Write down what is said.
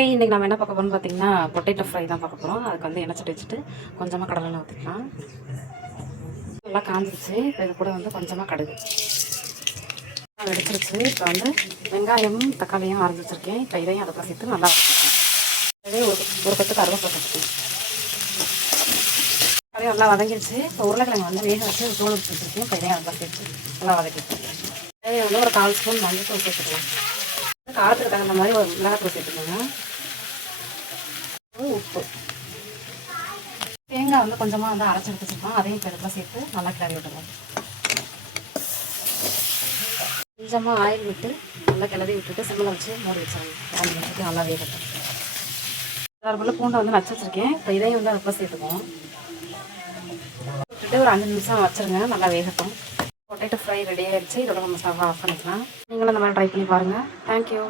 Hi, இன்றைக்கி நம்ம என்ன பார்க்க போகிறோம்னு பார்த்தீங்கன்னா பொட்டேட்டோ ஃப்ரை தான் பார்க்க போகிறோம். அதுக்கு வந்து எண்ணெய் சட்டி வச்சுட்டு கொஞ்சமாக கடலெண்ணெய் ஊற்றிக்கலாம். நல்லா காஞ்சிருச்சு. இப்போ இது கூட வந்து கொஞ்சமாக கடுகு வெடிச்சிருச்சு. இப்போ வந்து வெங்காயமும் தக்காளியும் அரைஞ்சி வச்சுருக்கேன். இப்போ இதையும் அதை சேர்த்து நல்லா வச்சுருக்கேன். இதே ஒரு கொத்து கருவேப்பிலை வச்சுருக்கேன். அதே நல்லா வதங்கிடுச்சு. இப்போ உருளைக்கிழங்கு வந்து வேக வச்சு தோல் எடுத்து வச்சுருக்கேன். இப்போ இதையும் அதை சேர்த்து நல்லா வதக்கிட்டு இதே வந்து ஒரு 1/4 ஸ்பூன் மஞ்சள் சேர்த்துக்கலாம். காரத்துக்கு தகுந்த மாதிரி ஒரு மிளகாத்தூள் சேர்த்துக்கோங்க. உப்பு, தேங்காய் வந்து கொஞ்சமாக வந்து அரைச்சி எடுத்து வச்சுருக்கோம். அதையும் இப்போ இதெல்லாம் சேர்த்து நல்லா கிளறி விட்டுருவோம். கொஞ்சமாக ஆயில் விட்டு நல்லா கிளறி விட்டுட்டு சிம்மில் வச்சு மூடி வச்சிடணும். 4 நிமிஷத்துக்கு நல்லா வேகட்டும். அதுக்குள்ளே பூண்டை வந்து நச்சு வச்சுருக்கேன். இப்போ இதையும் வந்து அதுக்குள்ளே சேர்த்துக்குவோம். விட்டுட்டு ஒரு 5 நிமிஷம் வச்சுருங்க, நல்லா வேகட்டும். பொட்டேட்டோ ஃப்ரை ரெடி ஆகிடுச்சு. இதோட நம்ம ஸ்டவ் ஆஃப் பண்ணிக்கலாம். நீங்களும் அந்த மாதிரி ட்ரை பண்ணி பாருங்கள். தேங்க்யூ.